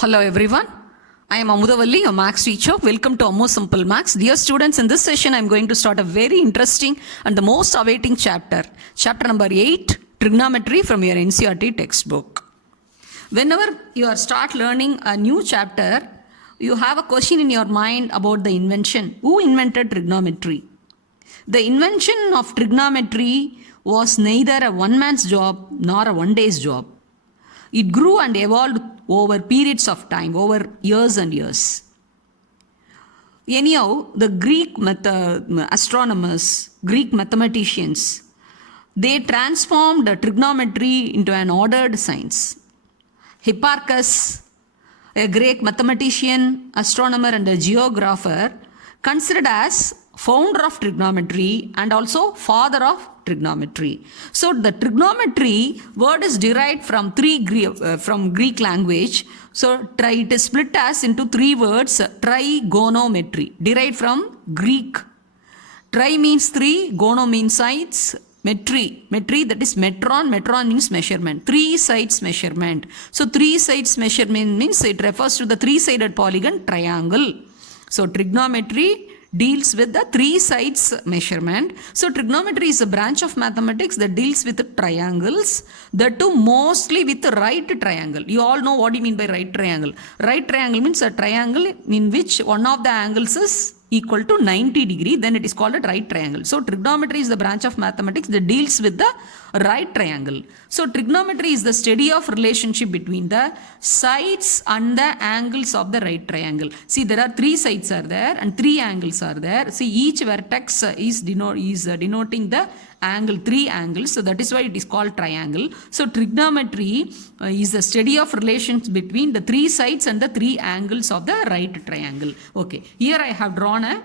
Hello everyone. I am Amudavalli, a Maths teacher. Welcome to Ammo Simple Maths. Dear students, in this session I am going to start a very interesting and the most awaiting chapter. Chapter number 8, Trigonometry from your NCERT textbook. Whenever you start learning a new chapter, you have a question in your mind about the invention. Who invented trigonometry? The invention of trigonometry was neither a one man's job nor a one day's job. It grew and evolved over periods of time, over years and years. Anyhow, the Greek astronomers, Greek mathematicians, they transformed trigonometry into an ordered science. Hipparchus, a Greek mathematician, astronomer and a geographer, considered as founder of trigonometry and also father of trigonometry. So the trigonometry word is derived from Greek language. So it is split as into three words: trigonometry, derived from Greek. Tri means three, gono means sides, metry that is metron means measurement, three sides measurement. So three sides measurement means it refers to the three-sided polygon triangle. So trigonometry deals with the three sides measurement. So trigonometry is a branch of mathematics that deals with triangles, that too mostly with the right triangle. You all know what do you mean by right triangle. Right triangle means a triangle in which one of the angles is equal to 90 degree, then it is called a right triangle. So trigonometry is the branch of mathematics that deals with the right triangle. So trigonometry is the study of relationship between the sides and the angles of the right triangle. See, there are three sides are there and three angles are there. See, each vertex is denoting the angle, three angles. So that is why it is called triangle. So trigonometry is the study of relations between the three sides and the three angles of the right triangle. Okay, here I have drawn a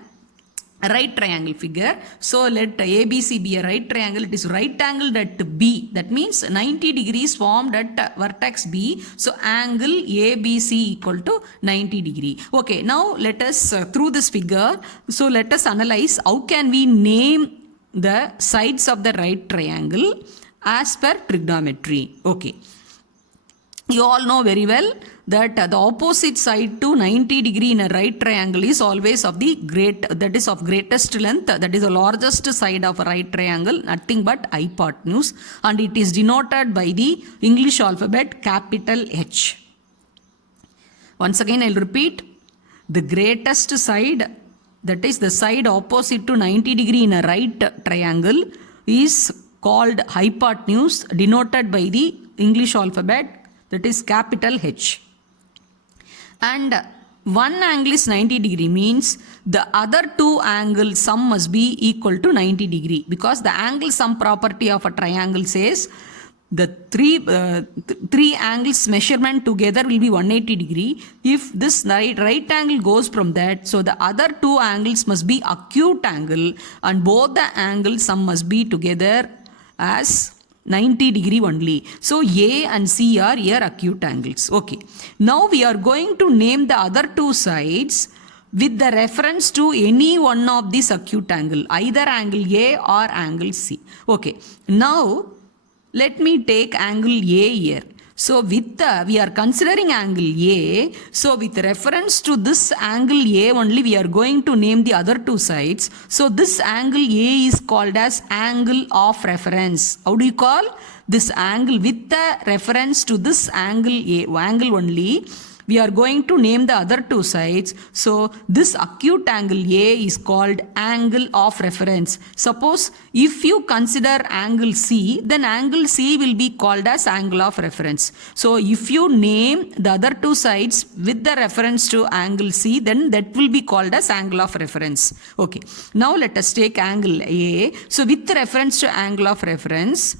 right triangle figure. So let ABC be a right triangle. It is right angled at B. That means 90 degrees formed at vertex B. So angle ABC equal to 90 degree. Okay, now let us through this figure. So let us analyze how can we name the sides of the right triangle as per trigonometry. Okay, you all know very well that the opposite side to 90 degree in a right triangle is always of the greatest length, that is the largest side of a right triangle, nothing but hypotenuse, and it is denoted by the English alphabet capital H. Once again I'll repeat, the greatest side, that is the side opposite to 90 degree in a right triangle, is called hypotenuse, denoted by the English alphabet, that is capital H. And one angle is 90 degree means the other two angles sum must be equal to 90 degree, because the angle sum property of a triangle says the three angles measurement together will be 180 degree. If this right angle goes from that, so the other two angles must be acute angle and both the angles sum must be together as 90 degree only. So A and C are here acute angles. Okay, now we are going to name the other two sides with the reference to any one of these acute angle, either angle A or angle C. Okay, now let me take angle A here. So we are considering angle A. So with reference to this angle A only, we are going to name the other two sides. So this angle A is called as angle of reference. How do you call this angle? With the reference to this angle A, angle only, we are going to name the other two sides. So this acute angle A is called angle of reference. Suppose if you consider angle C, then angle C will be called as angle of reference. So if you name the other two sides with the reference to angle C, then that will be called as angle of reference. Okay, now let us take angle A. So with reference to angle of reference,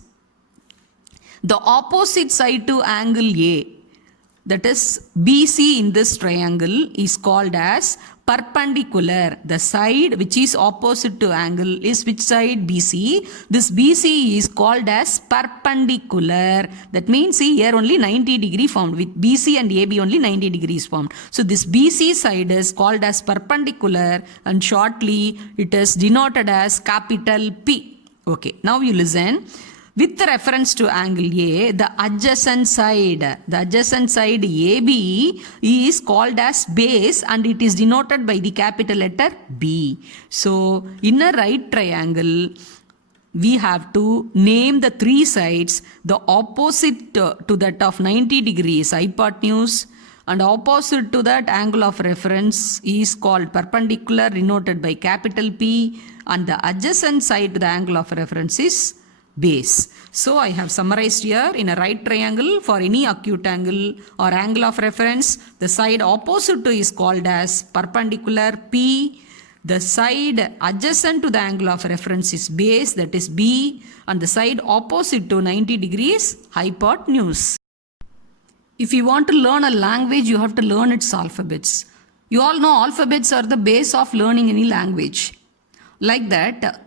the opposite side to angle A, that is BC in this triangle, is called as perpendicular. The side which is opposite to angle is which side? BC. This BC is called as perpendicular. That means see here only 90 degree formed. With BC and AB only 90 degrees formed. So this BC side is called as perpendicular and shortly it is denoted as capital P. Okay, now you listen. with reference to angle A, the adjacent side AB is called as base and it is denoted by the capital letter B. So in a right triangle, we have to name the three sides. The opposite to that of 90 degrees hypotenuse and opposite to that angle of reference is called perpendicular, denoted by capital P, and the adjacent side to the angle of reference is base. So I have summarized here, in a right triangle, for any acute angle or angle of reference, the side opposite to is called as perpendicular P. The side adjacent to the angle of reference is base, that is B, and the side opposite to 90 degrees hypotenuse. If you want to learn a language, you have to learn its alphabets. You all know alphabets are the base of learning any language. Like that,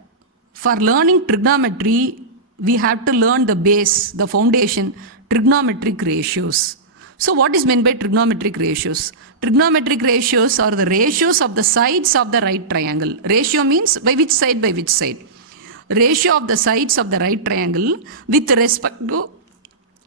for learning trigonometry, we have to learn the base, the foundation, trigonometric ratios. So what is meant by trigonometric ratios? Trigonometric ratios are the ratios of the sides of the right triangle. Ratio means by which side, by which side. Ratio of the sides of the right triangle with respect to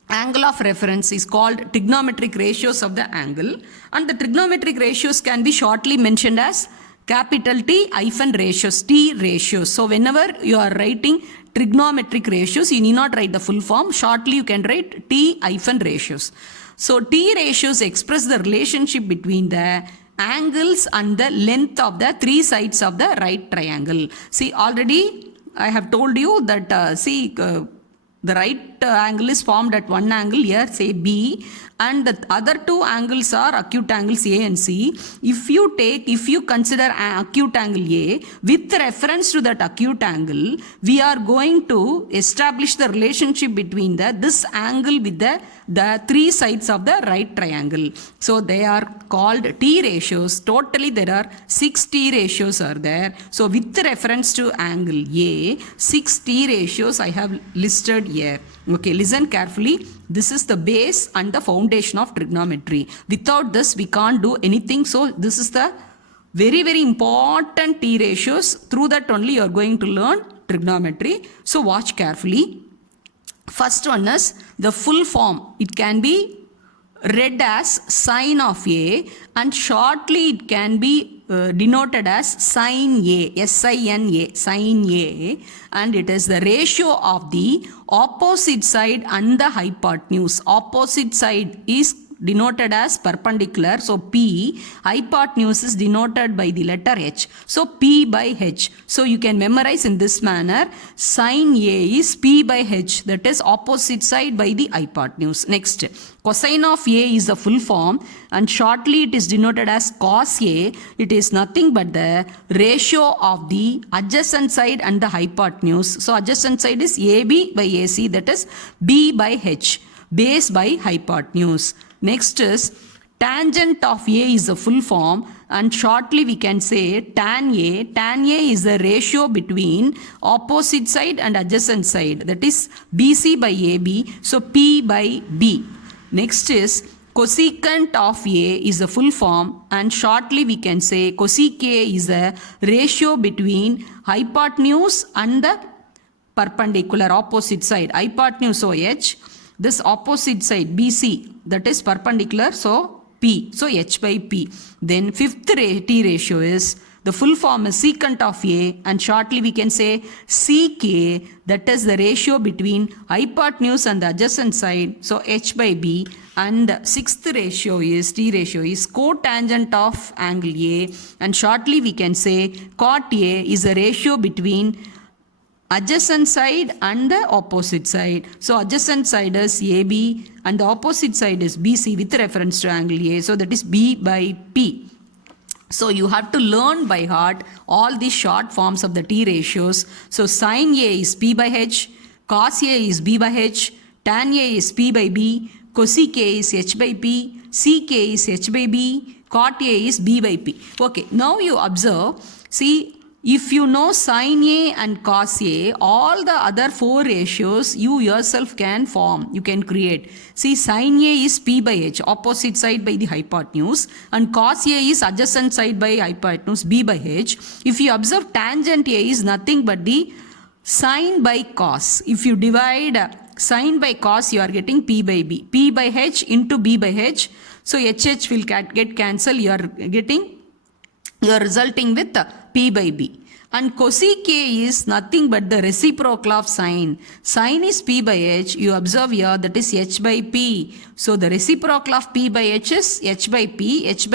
angle of reference is called trigonometric ratios of the angle, and the trigonometric ratios can be shortly mentioned as capital T hyphen ratios, T ratios. So whenever you are writing trigonometric ratios, you need not write the full form. Shortly you can write T hyphen ratios. So T ratios express the relationship between the angles and the length of the three sides of the right triangle. See, already I have told you that the right angle is formed at one angle here, say B, and the other two angles are acute angles A and C. If you consider an acute angle A, with reference to that acute angle, we are going to establish the relationship between this angle with the three sides of the right triangle. So they are called T ratios. Totally there are 6 T ratios are there. So with reference to angle A, 6 T ratios I have listed here. Okay, listen carefully. This is the base and the foundation of trigonometry. Without this, we can't do anything. So this is the very, very important T ratios. Through that only you are going to learn trigonometry. So watch carefully. First one is the full form. It can be read as sine of A, and shortly it can be denoted as sine A, S-I-N-A, sine A, and it is the ratio of the opposite side and the hypotenuse. Opposite side is denoted as perpendicular, so P. Hypotenuse is denoted by the letter H, so P by H. So you can memorize in this manner, sine A is P by H, that is opposite side by the hypotenuse. Next, cosine of A is the full form, and shortly it is denoted as cos A. It is nothing but the ratio of the adjacent side and the hypotenuse. So adjacent side is AB by AC, that is B by H, base by hypotenuse. Next is tangent of A is the full form, and shortly we can say tan A. Tan A is the ratio between opposite side and adjacent side, that is BC by AB, so P by B. Next is cosecant of A is the full form, and shortly we can say cosec A is the ratio between hypotenuse and the perpendicular opposite side. Hypotenuse, so H. This opposite side BC, that is perpendicular, so P, so H by P. Then fifth T ratio is, the full form is secant of A, and shortly we can say sec A, that is the ratio between hypotenuse and the adjacent side, so H by B. And sixth ratio is, T ratio is cotangent of angle A, and shortly we can say cot A is the ratio between adjacent side and the opposite side. So adjacent side is AB and the opposite side is BC with reference to angle A. So that is B by P. So you have to learn by heart all these short forms of the T ratios. So sin A is P by H, cos A is B by H, tan A is P by B, cosec A is H by P, sec A is H by B, cot A is B by P. Okay, now you observe, see, if you know sin A and cos A, all the other four ratios you yourself can form, you can create. See, sin A is P by H, opposite side by the hypotenuse, and cos A is adjacent side by hypotenuse, B by H. If you observe tangent A is nothing but the Sine by cos. If you divide sine by cos, you are getting P by B. P by H into B by H. So HH will get cancelled. You are resulting with P by B. And cosec A is nothing but the reciprocal of sine. Sine is P by H. You observe here that is H by P. So the reciprocal of P by H is H by P. H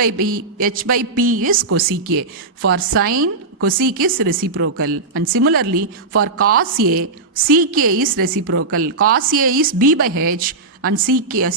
by P is cosec A. For sine, cosec is reciprocal. And similarly, for cos A, sec A is reciprocal. Cos A is B by H. And sec A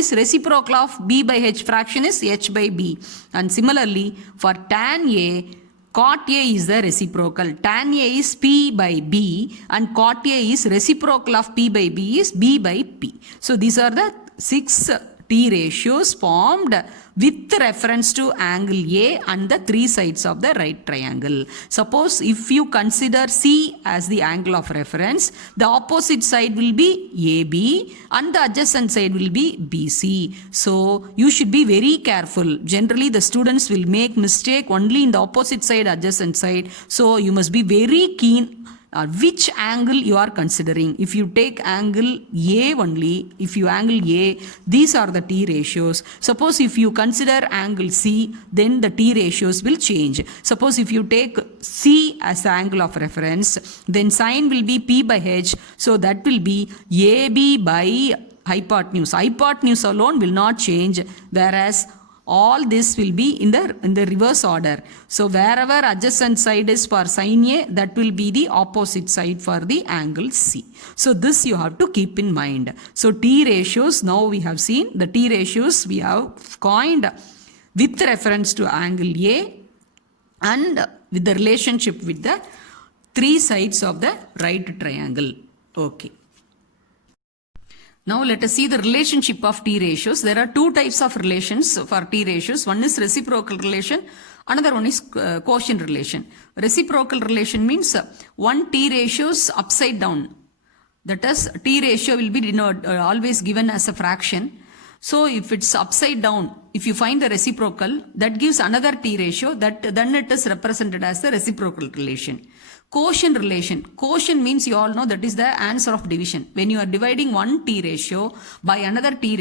is reciprocal of B by H fraction is H by B. And similarly, for tan A, cot A is the reciprocal. Tan A is P by B and cot A is reciprocal of P by B is B by P. So these are the 6 T ratios formed with reference to angle A and the 3 sides of the right triangle. Suppose if you consider C as the angle of reference, the opposite side will be AB and the adjacent side will be BC. So you should be very careful. Generally the students will make mistake only in the opposite side, adjacent side. So you must be very keen which angle you are considering. If you take angle A only, if you angle A, these are the T ratios. Suppose if you consider angle C, then the T ratios will change. Suppose if you take C as the angle of reference, then sine will be P by H. So that will be AB by hypotenuse. Hypotenuse alone will not change, whereas all this will be in the reverse order. So wherever adjacent side is for sine A, that will be the opposite side for the angle C. So this you have to keep in mind. So T ratios, now we have seen the T ratios we have coined with reference to angle A and with the relationship with the 3 sides of the right triangle. Okay. Now let us see the relationship of T ratios. There are 2 types of relations for T ratios. One is reciprocal relation, another one is quotient relation. Reciprocal relation means one T ratios upside down. That is, T ratio will be always given as a fraction. So if it's upside down, if you find the reciprocal, that gives another T ratio, then it is represented as the reciprocal relation. Quotient relation. Quotient means you all know that is the answer of division. When you are dividing one T ratio by another T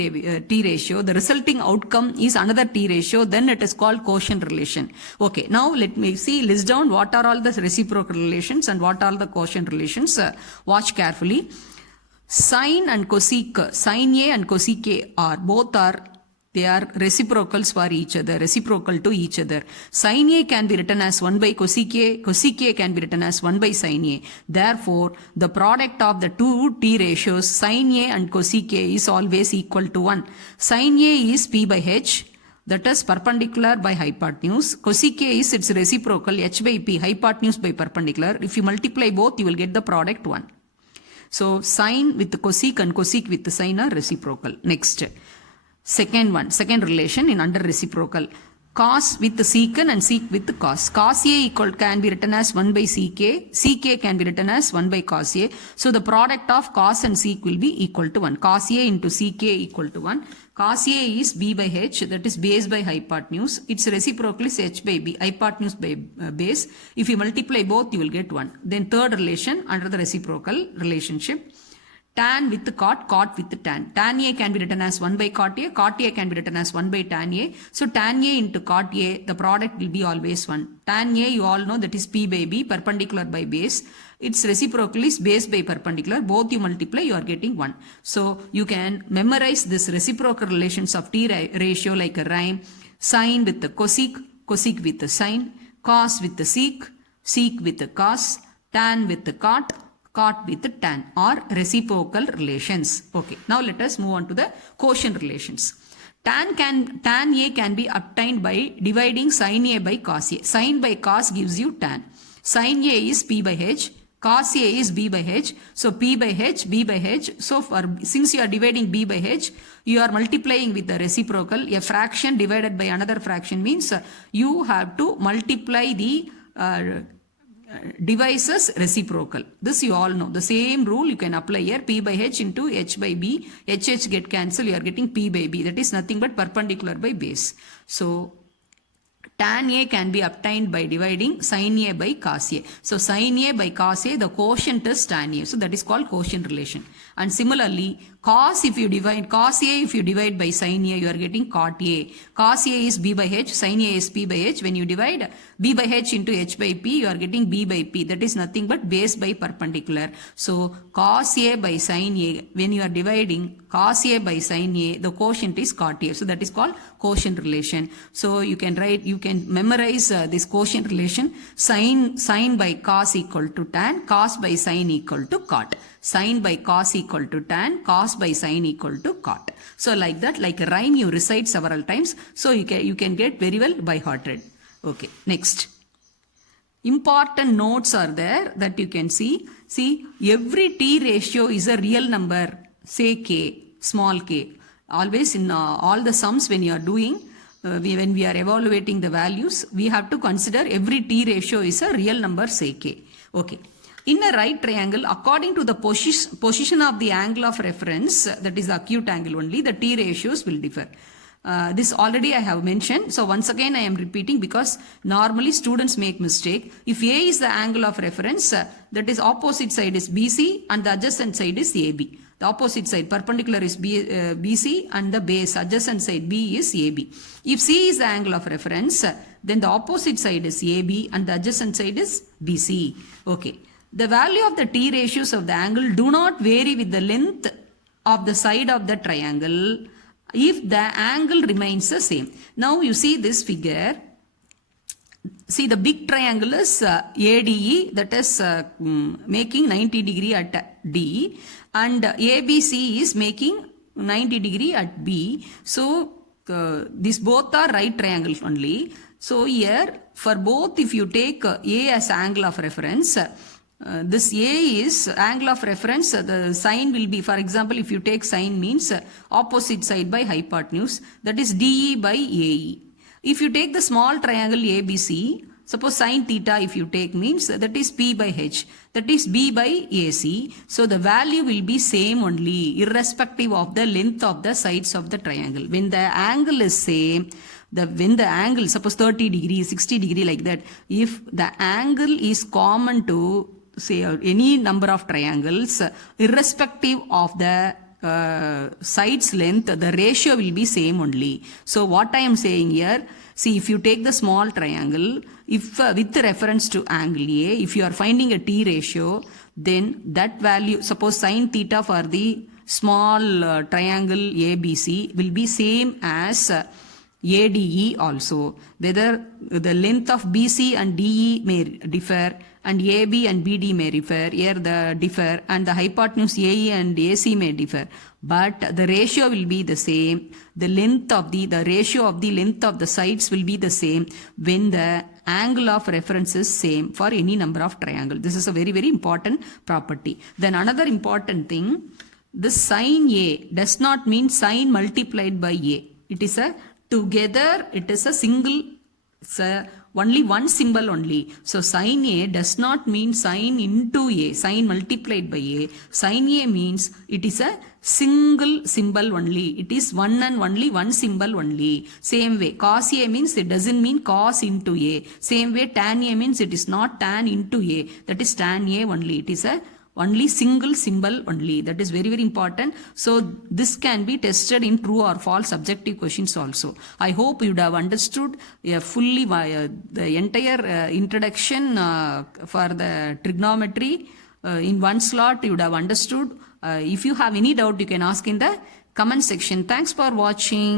ratio, the resulting outcome is another T ratio, then it is called quotient relation. Okay, now let me list down what are all the reciprocal relations and what are the quotient relations. Watch carefully. Sine and cosec, sine A and cosec A they are reciprocals for each other, reciprocal to each other. Sine A can be written as 1 by cosec A can be written as 1 by sine A. Therefore, the product of the 2 T ratios, sine A and cosec A, is always equal to 1. Sine A is P by H, that is perpendicular by hypotenuse. Cosec A is its reciprocal, H by P, hypotenuse by perpendicular. If you multiply both, you will get the product 1. So, sine with cosec and cosec with sine are reciprocal. Next. Second relation in under reciprocal. Cos with the secant and sec with the cos. Cos A can be written as 1 by sec. Sec can be written as 1 by cos A. So the product of cos and sec will be equal to 1. Cos A into sec equal to 1. Cos A is B by H, that is base by hypotenuse. Its reciprocal is H by B, hypotenuse by base. If you multiply both, you will get 1. Then third relation under the reciprocal relationship. Tan with the cot with the tan. Tan A can be written as 1 by cot A can be written as 1 by tan A. So tan A into cot A, the product will be always 1. Tan A, you all know that is P by B, perpendicular by base. Its reciprocal is base by perpendicular. Both you multiply, you are getting 1. So you can memorize this reciprocal relations of T ratio like a rhyme. Sine with the cosec, cosec with the sine, cos with the sec, sec with the cos, tan with the cot with the tan, or reciprocal relations. Okay, now let us move on to the quotient relations. Tan A can be obtained by dividing sin A by cos A. Sin by cos gives you tan. Sin A is P by H, cos A is B by H. So P by H, B by H. So since you are dividing B by H, you are multiplying with the reciprocal. A fraction divided by another fraction means you have to multiply the devices reciprocal. This you all know. The same rule you can apply here. P by H into H by B. H get cancelled. You are getting P by B. That is nothing but perpendicular by base. So tan A can be obtained by dividing sin A by cos A. So sin A by cos A, the quotient is tan A. So that is called quotient relation. And similarly, cos if you divide cos A, if you divide by sin A, you are getting cot A. Cos A is B by H, sin A is P by H. When you divide B by H into H by P, you are getting B by P. That is nothing but base by perpendicular. So cos A by sin A, when you are dividing cos A by sin A, the quotient is cot A. So that is called quotient relation. So you can memorize this quotient relation. Sin by cos equal to tan, cos by sin equal to cot. Sin by cos equal to tan, cos by sin equal to cot. So like that, like a rhyme, you recite several times. So you can get very well by hearted. Okay, next. Important notes are there that you can see. See, every t ratio is a real number. Say k, small k. Always in all the sums when you are doing, when we are evaluating the values, we have to consider every t ratio is a real number, say k. Okay. In a right triangle, according to the position of the angle of reference, that is the acute angle only, the t ratios will differ. This already I have mentioned. So once again I am repeating because normally students make mistake. If A is the angle of reference, that is opposite side is BC and the adjacent side is AB. The opposite side perpendicular is BC and the base adjacent side B is AB. If C is the angle of reference, then the opposite side is AB and the adjacent side is BC. Okay. The value of the t ratios of the angle do not vary with the length of the side of the triangle if the angle remains the same. Now you see this figure. See, the big triangle is ADE, that is making 90 degree at D, and ABC is making 90 degree at B. So these both are right triangles only. So here for both, if you take A as angle of reference, this A is angle of reference, the sign will be, for example, if you take sign means opposite side by hypotenuse, that is DE by AE. If you take the small triangle ABC, suppose sin theta if you take means that is P by H, that is B by AC. So the value will be same only irrespective of the length of the sides of the triangle. When the angle is same, when the angle, suppose 30 degree, 60 degree like that, if the angle is common to say any number of triangles, irrespective of the sides length, the ratio will be same only. So what I am saying here, see, if you take the small triangle, if with reference to angle A, if you are finding a t ratio, then that value, suppose sin theta for the small triangle ABC will be same as ADE also. Whether the length of BC and DE may differ and AB and BD may differ and the hypotenuse AE and AC may differ, but the ratio will be the same. The length of the ratio of the length of the sides will be the same when the angle of reference is same for any number of triangle. This is a very, very important property. Then another important thing, this sin A does not mean sin multiplied by A. It is a together, it is a single, only one symbol only. So sin A does not mean sin into A, sin multiplied by A. Sin A means it is a single symbol only. It is one and only one symbol only. Same way, cos A means it doesn't mean cos into A. Same way, tan A means it is not tan into A. That is tan A only. It is a only single symbol only. That is very, very important. So this can be tested in true or false subjective questions also. I hope you would have understood fully the entire introduction for the trigonometry in one slot. You would have understood. If you have any doubt, you can ask in the comment section. Thanks for watching.